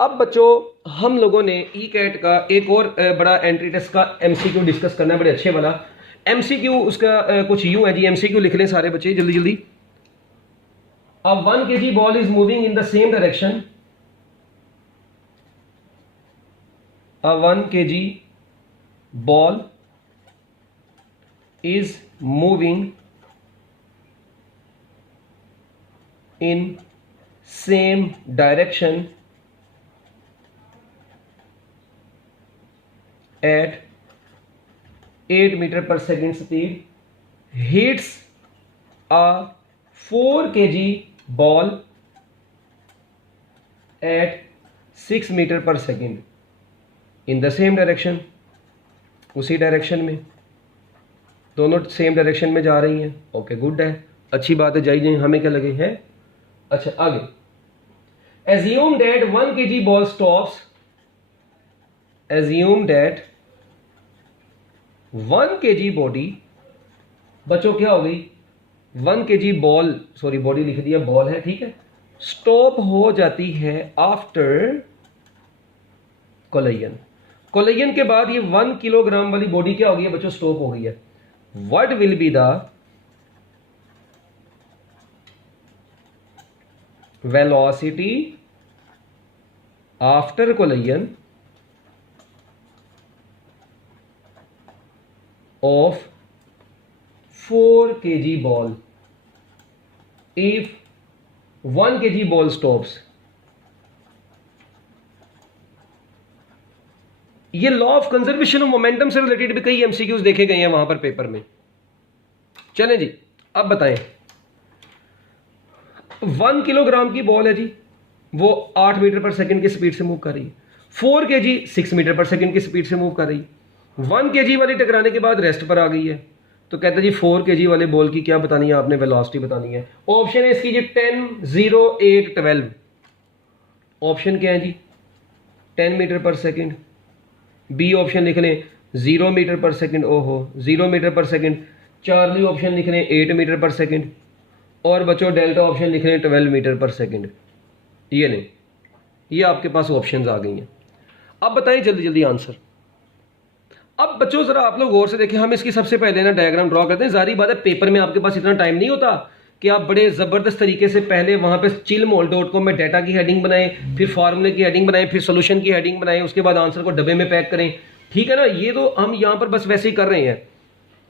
अब बच्चों हम लोगों ने ई कैट का एक और बड़ा एंट्री टेस्ट का एमसीक्यू डिस्कस करना है, बड़े अच्छे वाला एमसीक्यू। उसका कुछ यूं है जी, एमसीक्यू लिख लें सारे बच्चे जल्दी जल्दी। अ 1 kg ball is moving in the same direction. A 1 kg ball is moving in same direction at 8 meter per second speed, hits a 4 kg ball at 6 meter per second in the same direction। उसी direction में, दोनों same direction में जा रही हैं। Okay good है, अच्छी बात है। जाइए हमें क्या लगे है। अच्छा आगे, assume that 1 kg ball stops. Assume that 1 kg body, बच्चों क्या हो गई, 1 kg बॉल, सॉरी बॉडी लिख दिया, बॉल है ठीक है, स्टॉप हो जाती है आफ्टर कोलिजन। कोलिजन के बाद ये 1 किलोग्राम वाली बॉडी क्या हो गई है बच्चों, स्टॉप हो गई है। What will be the velocity after collision of 4 kg ball if 1 kg ball stops? ये law of conservation of momentum से रिलेटेड भी कई एमसीक्यूज देखे गए हैं वहां पर पेपर में। चलें जी, अब बताएं, 1 किलोग्राम की बॉल है जी, वो 8 मीटर पर सेकंड की स्पीड से मूव कर रही है। 4 kg 6 मीटर पर सेकंड की स्पीड से मूव कर रही है। 1 kg वाली टकराने के बाद रेस्ट पर आ गई है। तो कहते हैं जी 4 kg वाले बॉल की क्या बतानी है आपने, वेलोसिटी बतानी है। ऑप्शन है इसकी जी 10, 0, 8, 12। ऑप्शन क्या है जी, 10 मीटर पर सेकंड। बी ऑप्शन लिख लें 0 मीटर पर सेकंड, ओहो 0 मीटर पर सेकंड। चार्ली ऑप्शन लिख लें 8 मीटर पर सेकंड। और बच्चों डेल्टा ऑप्शन लिख लें 12 मीटर पर सेकंड। ये नहीं, ये आपके पास ऑप्शंस आ गई हैं। अब बताएं जल्दी जल्दी आंसर। अब बच्चों जरा आप लोग गौर से देखें, हम इसकी सबसे पहले ना डायग्राम ड्रॉ करते हैं। जारी बात है पेपर में आपके पास इतना टाइम नहीं होता कि आप बड़े ज़बरदस्त तरीके से पहले वहाँ पे chillmol.com में डाटा की हेडिंग बनाएं, फिर फार्मूले की हेडिंग बनाएं, फिर सोल्यूशन की हेडिंग बनाएं, उसके बाद आंसर को डब्बे में पैक करें। ठीक है ना, ये तो हम यहाँ पर बस वैसे ही कर रहे हैं,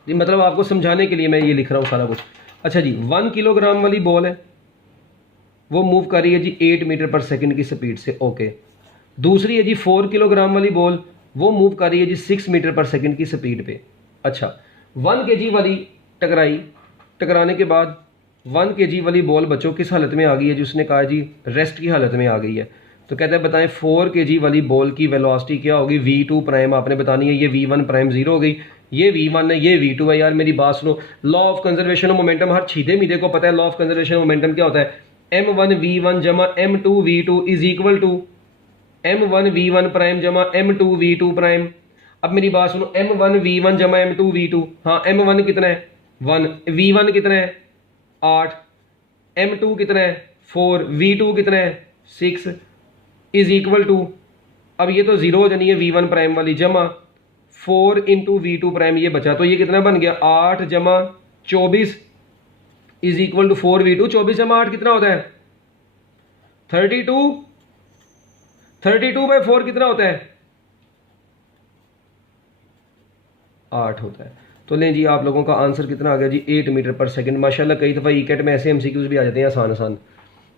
मतलब आपको समझाने के लिए मैं ये लिख रहा हूँ सारा कुछ। अच्छा जी, 1 किलोग्राम वाली बॉल है, वो मूव कर रही है जी 8 मीटर पर सेकेंड की स्पीड से। ओके, दूसरी है जी 4 किलोग्राम वाली बॉल, वो मूव कर रही है जी 6 मीटर पर सेकेंड की स्पीड पे। अच्छा, 1 kg वाली टकराई, टकराने के बाद 1 kg वाली बॉल बच्चों किस हालत में आ गई है जी, उसने कहा जी रेस्ट की हालत में आ गई है। तो कहते हैं बताएं 4 kg वाली बॉल की वेलोसिटी क्या होगी, v2 प्राइम आपने बतानी है। ये v1 प्राइम 0 हो गई, ये v1 है, ये v2 है। यार मेरी बात सुनो, law of conservation of momentum हर छीदे मीदे को पता है। Law of conservation of momentum क्या होता है, m1 v1 जमा m2 v2 is equal to m1 v1 prime जमा m2 v2 प्राइम। अब मेरी बात सुनो, m1 v1 जमा m2 v2, हाँ m1 कितना है 1, v1 कितना है 8, m2 कितना है 4, v2 कितना है 6 इज इक्वल टू, अब ये तो 0 हो जानी है v1 प्राइम वाली, जमा 4 इंटू v2 प्राइम, ये बचा। तो ये कितना बन गया 8 जमा 24 इज इक्वल टू 4v2। 24 जमा 8 कितना होता है 32, 32/4 कितना होता है 8 होता है। तो लें जी, आप लोगों का आंसर कितना आ गया जी 8 मीटर पर सेकंड। माशाल्लाह कई दफ़ा ई कैट में ऐसे एमसीक्यूज भी आ जाते हैं आसान आसान।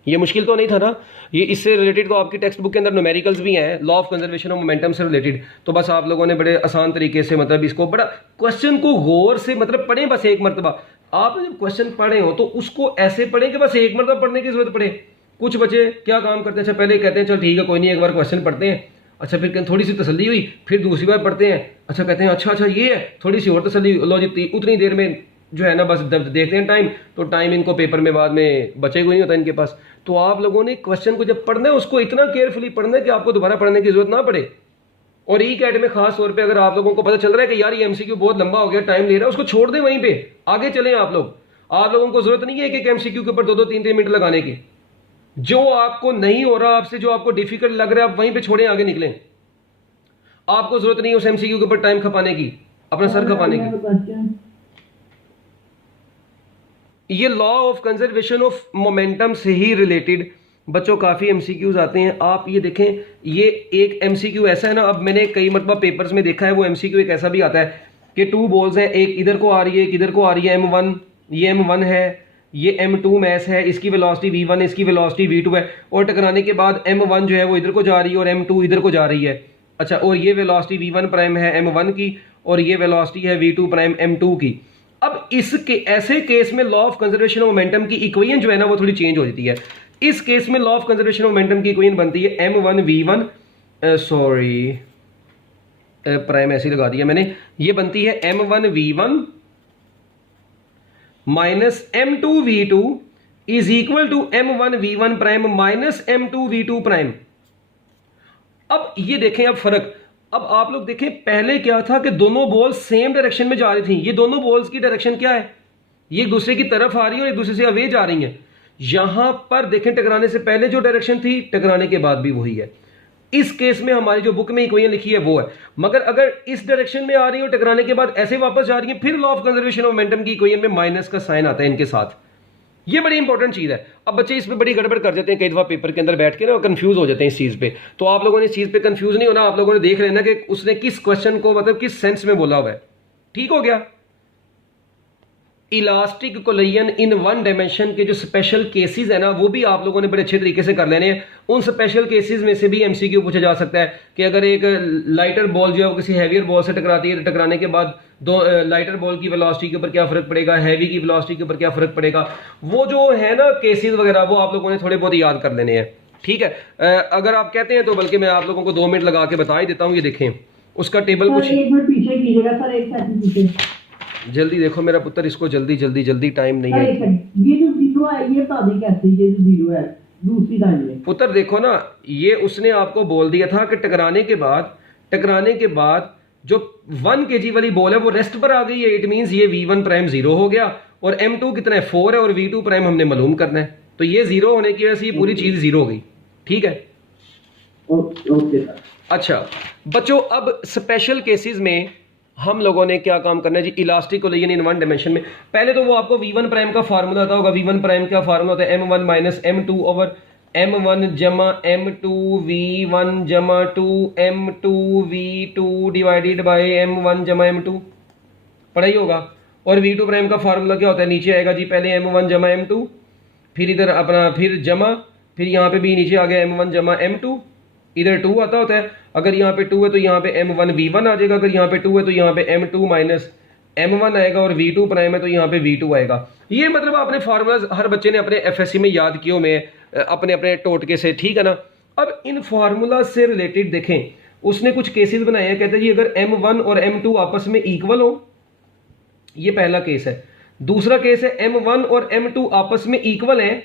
ये मुश्किल तो नहीं था ना, ये इससे रिलेटेड तो आपकी टेक्स्ट बुक के अंदर न्यूमेरिकल्स भी हैं, law of conservation of momentum से रिलेटेड। तो बस आप लोगों ने बड़े आसान तरीके से मतलब इसको बड़ा क्वेश्चन को गौर से मतलब पढ़ें बस एक मरतबा। आप जब क्वेश्चन पढ़े हो तो उसको ऐसे पढ़ें कि बस एक मरतबा पढ़ने की जरूरत पड़े। कुछ बच्चे क्या काम करते हैं, अच्छा पहले कहते हैं चल ठीक है कोई नहीं एक बार क्वेश्चन पढ़ते हैं, अच्छा फिर थोड़ी सी तसल्ली हुई, फिर दूसरी बार पढ़ते हैं, अच्छा कहते हैं अच्छा ये है, थोड़ी सी और तसल्ली, लो जी उतनी देर में जो है ना बस देखते हैं टाइम, तो टाइम इनको पेपर में बाद में बचे कोई नहीं होता इनके पास। तो आप लोगों ने क्वेश्चन को जब पढ़ना है उसको इतना केयरफुली पढ़ना है कि आपको दोबारा पढ़ने की जरूरत ना पड़े। और ई कैट में खास तौर पे अगर आप लोगों को पता चल रहा है कि यार ये एमसीक्यू बहुत लंबा हो गया, टाइम ले रहा है, उसको छोड़ दें वहीं पे, आगे चलें आप लोग। आप लोगों को जरूरत नहीं है कि एक एमसीक्यू के ऊपर 2-2 3-3 मिनट लगाने की। जो आपको नहीं हो रहा आपसे, जो आपको डिफिकल्ट लग रहा है, आप वहीं पे छोड़ें, आगे निकलें। आपको जरूरत नहीं है उस एमसीक्यू के ऊपर टाइम खपाने की, अपना सर खपाने की। ये law of conservation of momentum से ही रिलेटेड बच्चों काफ़ी एमसीक्यूज आते हैं। आप ये देखें, ये एक एमसीक्यू ऐसा है ना, अब मैंने कई मतलब पेपर्स में देखा है, वो एमसीक्यू एक ऐसा भी आता है कि 2 बॉल्स हैं, एक इधर को आ रही है, एक इधर को आ रही है, M1, ये M1 है, ये M2 मैस है, इसकी वेलोसिटी V1 है, इसकी वेलोसिटी V2 है, और टकराने के बाद M1 जो है वो इधर को जा रही है और M2 इधर को जा रही है। अच्छा, और ये वेलोसिटी V1 प्राइम है M1 की, और ये वेलोसिटी है V2 प्राइम M2 की। अब इसके ऐसे केस में law of conservation of momentum की इक्वेशन जो है ना वो थोड़ी चेंज हो जाती है। इस केस में law of conservation of momentum की इक्वेशन बनती है M1 V1, सॉरी प्राइम ऐसे लगा दिया मैंने, ये बनती है M1 V1 minus M2 V2 is equal to M1 V1 prime minus M2 V2 prime. अब ये देखें अब फर्क, अब आप लोग देखें पहले क्या था कि दोनों बॉल्स सेम डायरेक्शन में जा रही थी। ये दोनों बॉल्स की डायरेक्शन क्या है, ये एक दूसरे की तरफ आ रही है और एक दूसरे से अवे जा रही हैं। यहां पर देखें टकराने से पहले जो डायरेक्शन थी, टकराने के बाद भी वही है। इस केस में हमारी जो बुक में इक्वेशन लिखी है वो है, मगर अगर इस डायरेक्शन में आ रही है और टकराने के बाद ऐसे वापस जा रही है, फिर law of conservation of momentum की इक्वेशन में माइनस का साइन आता है इनके साथ। ये बड़ी इंपॉर्टेंट चीज है। अब बच्चे इसमें बड़ी गड़बड़ कर जाते हैं कई दफा पेपर के अंदर बैठ के ना, कंफ्यूज हो जाते हैं इस चीज पे। तो आप लोगों ने इस चीज पे कंफ्यूज नहीं होना, आप लोगों ने देख लेना कि उसने किस क्वेश्चन को मतलब किस सेंस में बोला हुआ है। ठीक हो गया। Elastic collision in one dimension के जो स्पेशल केसेस है ना, वो भी आप लोगों ने बड़े अच्छे तरीके से कर लेने हैं। उन स्पेशल केसेस में से भी एमसीक्यू पूछा जा सकता है कि अगर एक लाइटर बॉल जो है वो किसी हैवियर बॉल से टकराती है, तो टकराने के बाद दो लाइटर बॉल की वेलोसिटी के ऊपर क्या फर्क पड़ेगा, हैवी की वेलोसिटी के ऊपर क्या फर्क पड़ेगा, वो जो है ना केसेस वगैरह, वो आप लोगों ने थोड़े बहुत याद कर लेने हैं। ठीक है। अगर आप कहते हैं तो बल्कि मैं आप लोगों को 2 मिनट लगा के बता ही देता हूँ। ये देखें उसका टेबल कुछ एक मिनट पीछे कीजिएगा सर, एक सेकंड पीछे जल्दी देखो मेरा पुत्र, इसको जल्दी जल्दी जल्दी टाइम नहीं है। ये जो जीरो है ये बता दें कैसे, ये जो जीरो है दूसरी लाइन में। पुत्र देखो ना, ये उसने आपको बोल दिया था कि टकराने के बाद जो 1 kg वाली बॉल है वो रेस्ट पर आ गई है। इट मींस ये V1 प्राइम 0 हो गया, और M2 कितना है 4 है, और V2 प्राइम हमने मालूम करना है। तो ये 0 होने की वजह से ये पूरी चीज 0 हो गई। ठीक है, ओके सर। अच्छा बच्चों, अब स्पेशल केसेस में हम लोगों ने क्या काम करना है जी, elastic collision in one dimension में। पहले तो वो आपको V1 प्राइम का फार्मूला आता होगा। V1 प्राइम का फार्मूला होता है M1 minus M2 over M1 जमा M2 V1 जमा 2 M2 V2 divided by M1 जमा M2, पढ़ा ही होगा। और V2 प्राइम का फार्मूला क्या होता है, नीचे आएगा जी, पहले M1 जमा M2, फिर इधर अपना फिर जमा, फिर यहाँ पे भी नीचे आ गया M1 जमा M2, इधर 2 आता होता है। अगर यहाँ पे 2 है तो यहाँ पे M1 V1 आ जाएगा, अगर यहाँ पे 2 है तो यहाँ पे M2 माइनस M1 आएगा, और V2 प्राइम है तो यहाँ पे V2 आएगा। ये मतलब अपने फार्मूला हर बच्चे ने अपने FSC में याद किए में अपने अपने टोटके से। ठीक है ना। अब इन फार्मूला से रिलेटेड देखें, उसने कुछ केसेस बनाए हैं। कहते हैं जी अगर M1 और M2 आपस में इक्वल हो, ये पहला केस है। दूसरा केस है M1 और M2 आपस में इक्वल है,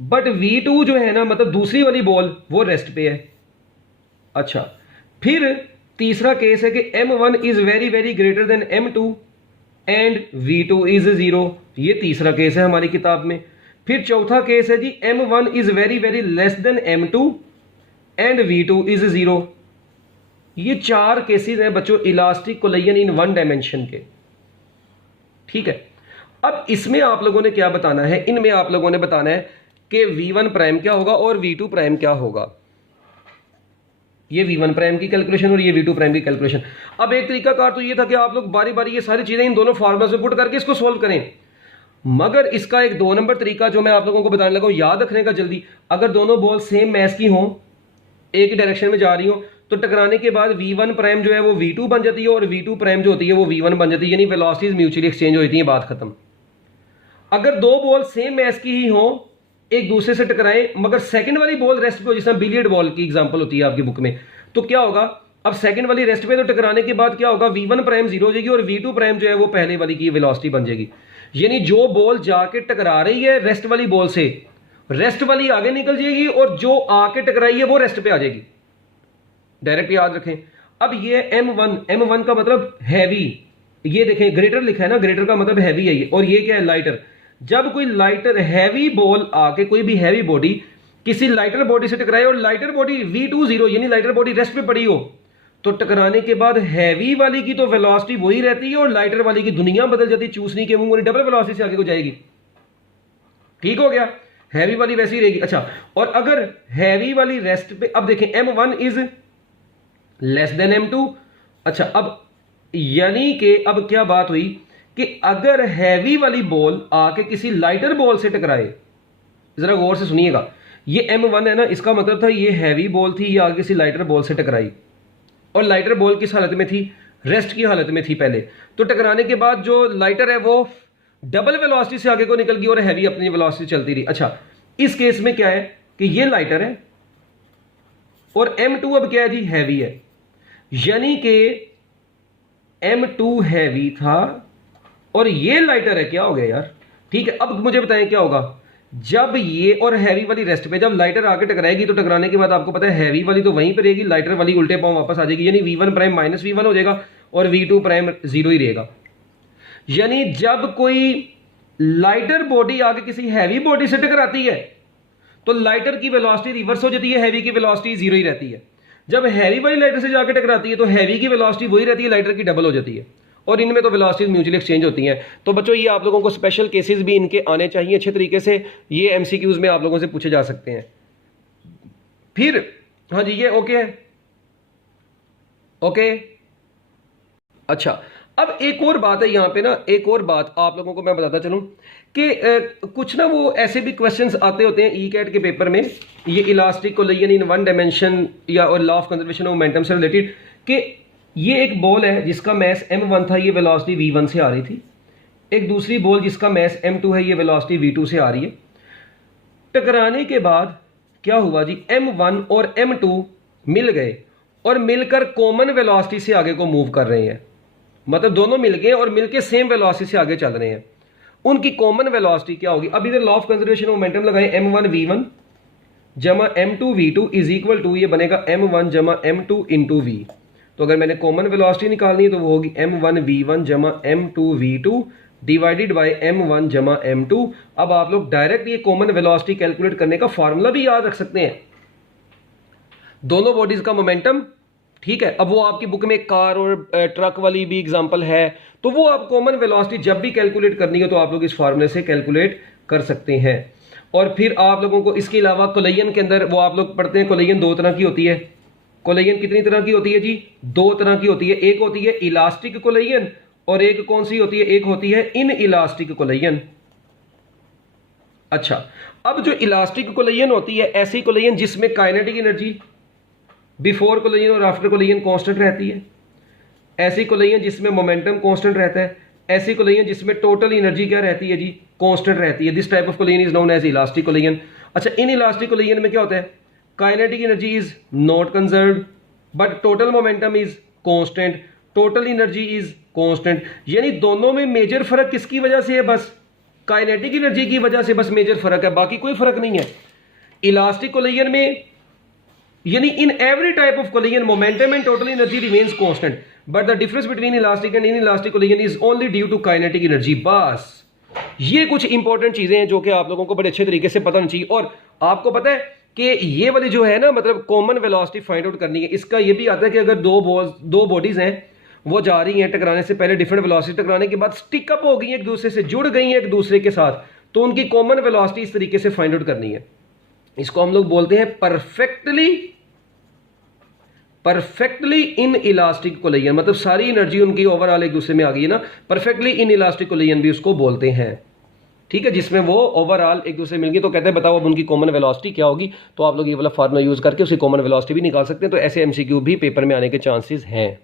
बट V2 जो है ना मतलब दूसरी वाली बॉल वो रेस्ट पे है। अच्छा, फिर तीसरा केस है कि M1 is very very greater than M2 and V2 is 0। ये तीसरा केस है हमारी किताब में। फिर चौथा केस है जी M1 is very very less than M2 and V2 is 0। ये 4 केसेस हैं बच्चों elastic collision in one dimension के। ठीक है। अब इसमें आप लोगों ने क्या बताना है, इनमें आप लोगों ने बताना है कि V1 प्राइम क्या होगा और V2 प्राइम क्या होगा। ये V1 प्राइम की कैलकुलेशन और ये V2 प्राइम की कैलकुलेशन। अब एक तरीका कार तो ये था कि आप लोग बारी बारी ये सारी चीजें इन दोनों फॉर्मूला से पुट करके इसको सोल्व करें, मगर इसका एक 2 नंबर तरीका जो मैं आप लोगों को बताने लगा हूं याद रखने का जल्दी। अगर दोनों बॉल सेम मैस की हों, एक ही डायरेक्शन में जा रही हो, तो टकराने के बाद V1 प्राइम जो है वो V2 बन जाती है और V2 प्राइम जो होती है वो V1 बन जाती है, यानी वेलोसिटीज म्यूचुअली एक्सचेंज हो जाती है, बात खत्म। अगर 2 बॉल सेम मैस की ही हो, एक दूसरे से टकराए, मगर सेकंड वाली बॉल रेस्ट पे हो, जिसमें बिलियर्ड बॉल की एग्जांपल होती है आपकी बुक में, तो क्या होगा, अब सेकंड वाली रेस्ट पे तो टकराने के बाद क्या होगा, V1 प्राइम 0 हो जाएगी और V2 प्राइम जो है वो पहले वाली की वेलोसिटी बन जाएगी। यानी जो बॉल जाके टकरा रही है रेस्ट वाली बॉल से, रेस्ट वाली आगे निकल जाएगी और जो आके टकराई है वो रेस्ट पे आ जाएगी। डायरेक्ट याद रखें। अब ये M1 का मतलब हैवी, ये देखें ग्रेटर लिखा है ना, ग्रेटर का मतलब हैवी है ये, और ये क्या है लाइटर। जब कोई लाइटर हैवी बॉल आके, कोई भी हैवी बॉडी किसी लाइटर बॉडी से टकराए और लाइटर बॉडी V20 यानी लाइटर बॉडी रेस्ट पे पड़ी हो, तो टकराने के बाद हैवी वाली की तो वेलोसिटी वही रहती है और लाइटर वाली की दुनिया बदल जाती है, चूसनी के मुंह वाली डबल वेलोसिटी से आगे को जाएगी। ठीक हो गया, हैवी वाली वैसी रहेगी। अच्छा, और अगर हैवी वाली रेस्ट पे, अब देखें M1 is less than M2। अच्छा, अब यानी कि अब क्या बात हुई कि अगर हैवी वाली बॉल आके किसी लाइटर बॉल से टकराए, जरा गौर से सुनिएगा, ये M1 है ना, इसका मतलब था ये हैवी बॉल थी, ये आगे किसी लाइटर बॉल से टकराई और लाइटर बॉल किस हालत में थी, रेस्ट की हालत में थी पहले। तो टकराने के बाद जो लाइटर है वो डबल वेलोसिटी से आगे को निकल गई और हैवी अपनी वेलोसिटी चलती रही। अच्छा, इस केस में क्या है कि ये लाइटर है और M2 अब क्या है जी, हैवी है, यानी कि M2 हैवी था और ये लाइटर है, क्या हो गया यार। ठीक है, अब मुझे बताएं क्या होगा जब ये और हैवी वाली रेस्ट पे, जब लाइटर आके टकराएगी तो टकराने के बाद आपको पता है हैवी वाली तो वहीं पर रहेगी, लाइटर वाली उल्टे पांव वापस आ जाएगी, यानी V1 प्राइम माइनस V1 हो जाएगा और V2 प्राइम 0 ही रहेगा। यानी जब कोई लाइटर बॉडी आगे किसी हैवी बॉडी से टकराती है तो लाइटर की वेलोसिटी रिवर्स हो जाती है, हैवी की वेलोसिटी 0 ही रहती है। जब हैवी वाली लाइटर से जाकर टकराती है तो हैवी की वेलोसिटी वही रहती है, लाइटर की डबल हो जाती है और इनमें तो वेलोसिटीज म्यूचुअली एक्सचेंज होती हैं। तो बच्चों ये आप लोगों को स्पेशल केसेस भी इनके आने चाहिए अच्छे तरीके से, ये एमसीक्यूज में आप लोगों से पूछे जा सकते हैं। फिर हाँ जी, ये ओके है, ओके। अच्छा, अब एक और बात है यहाँ पे ना, एक और बात आप लोगों को मैं बताता चलूँ कि कुछ ना वो ऐसे भी क्वेश्चंस आते होते हैं ई कैट के पेपर में, ये elastic collision in one dimension या और law of conservation of momentum से रिलेटेड, कि ये एक बॉल है जिसका मैस M1 था, ये वेलोसिटी V1 से आ रही थी, एक दूसरी बॉल जिसका मैस M2 है, ये वेलोसिटी V2 से आ रही है। टकराने के बाद क्या हुआ जी, M1 और M2 मिल गए और मिलकर कॉमन वेलोसिटी से आगे को मूव कर रहे हैं, मतलब दोनों मिल गए और मिलके सेम वेलोसिटी से आगे चल रहे हैं। उनकी कॉमन वेलोसिटी क्या होगी, अब इधर law of conservation of momentum लगाएं, M1 V1 जमा M2 V2 is equal to, ये बनेगा M1 जमा M2 इंटू V। तो अगर मैंने कॉमन वेलोसिटी निकालनी है तो वो होगी M1 V1 जमा M2 V2 divided by M1 जमा M2। अब आप लोग डायरेक्ट ये कॉमन वेलोसिटी कैलकुलेट करने का फॉर्मूला भी याद रख सकते हैं, दोनों बॉडीज का मोमेंटम। ठीक है, अब वो आपकी बुक में कार और ट्रक वाली भी एग्जांपल है, तो वो आप कॉमन वेलोसिटी जब भी कैलकुलेट करनी हो तो आप लोग इस फार्मूले से कैलकुलेट कर सकते हैं। और फिर आप लोगों को इसके अलावा कोलिजन के अंदर वो आप लोग पढ़ते हैं, कोलिजन दो तरह की होती है। कोलिजन कितनी तरह की होती है जी, दो तरह की होती है, एक होती है इलास्टिक कोलिजन और एक कौन सी होती है, एक होती है इन इलास्टिक कोलिजन। अच्छा, अब जो इलास्टिक कोलिजन होती है, ऐसी कोलिजन जिसमें काइनेटिक एनर्जी बिफोर कोलिजन और आफ्टर कोलिजन कांस्टेंट रहती है, ऐसी कोलिजन जिसमें मोमेंटम कांस्टेंट रहता है, ऐसी कोलिजन जिसमें टोटल एनर्जी क्या रहती है जी, कांस्टेंट रहती है। This type of collision is known as elastic collision. अच्छा, इन इलास्टिक कोलिजन में क्या होता है, kinetic energy is not conserved but total momentum is constant, total energy is constant. यानी दोनों में मेजर फर्क किसकी वजह से है, बस काइनेटिक एनर्जी की वजह से बस मेजर फर्क है, बाकी कोई फर्क नहीं है। इलास्टिक कोलिजन में यानी in every type of collision momentum and total energy remains constant but the difference between elastic and inelastic collision is only due to kinetic energy. बस ये कुछ इंपॉर्टेंट चीजें हैं जो कि आप लोगों को बड़े अच्छे तरीके से पता होनी चाहिए। और आपको पता है कि ये वाली जो है ना, मतलब कॉमन वेलोसिटी फाइंड आउट करनी है, इसका ये भी आता है कि अगर दो बॉडीज हैं वो जा रही हैं टकराने से पहले डिफरेंट वेलोसिटी, टकराने के बाद स्टिकअप हो गई, एक दूसरे से जुड़ गई हैं एक दूसरे के साथ, तो उनकी कॉमन वेलोसिटी इस तरीके से फाइंड आउट करनी है। इसको हम लोग बोलते हैं परफेक्टली इन इलास्टिक कोलिजन, मतलब सारी एनर्जी उनकी ओवरऑल एक दूसरे में आ गई है ना, परफेक्टली इन इलास्टिक कोलिजन भी उसको बोलते हैं। ठीक है, जिसमें वो ओवरऑल एक दूसरे मिल गई, तो कहते हैं बताओ अब उनकी कॉमन वेलोसिटी क्या होगी, तो आप लोग ये वाला फार्मूला यूज करके उसकी कॉमन वेलोसिटी भी निकाल सकते हैं। तो ऐसे एमसीक्यू भी पेपर में आने के चांसेस हैं।